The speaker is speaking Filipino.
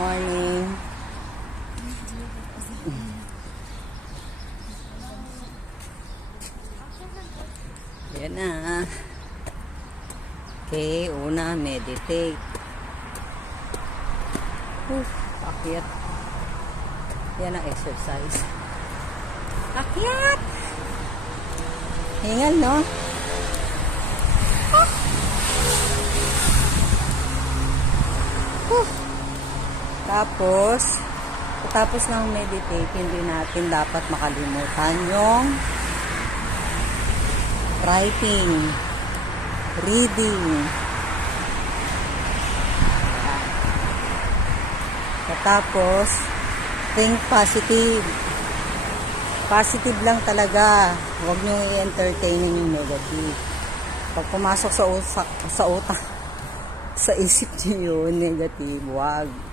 morning. Yan na. Okay, una, meditate. Akyat. Yan ang exercise. Akyat! Hingal, no? Tapos ng meditate, hindi natin dapat makalimutan yung writing, reading. Tapos, think positive. Positive lang talaga. Huwag nyo i-entertain yung negative. Pag pumasok sa utak, sa isip nyo yun, negative, huwag.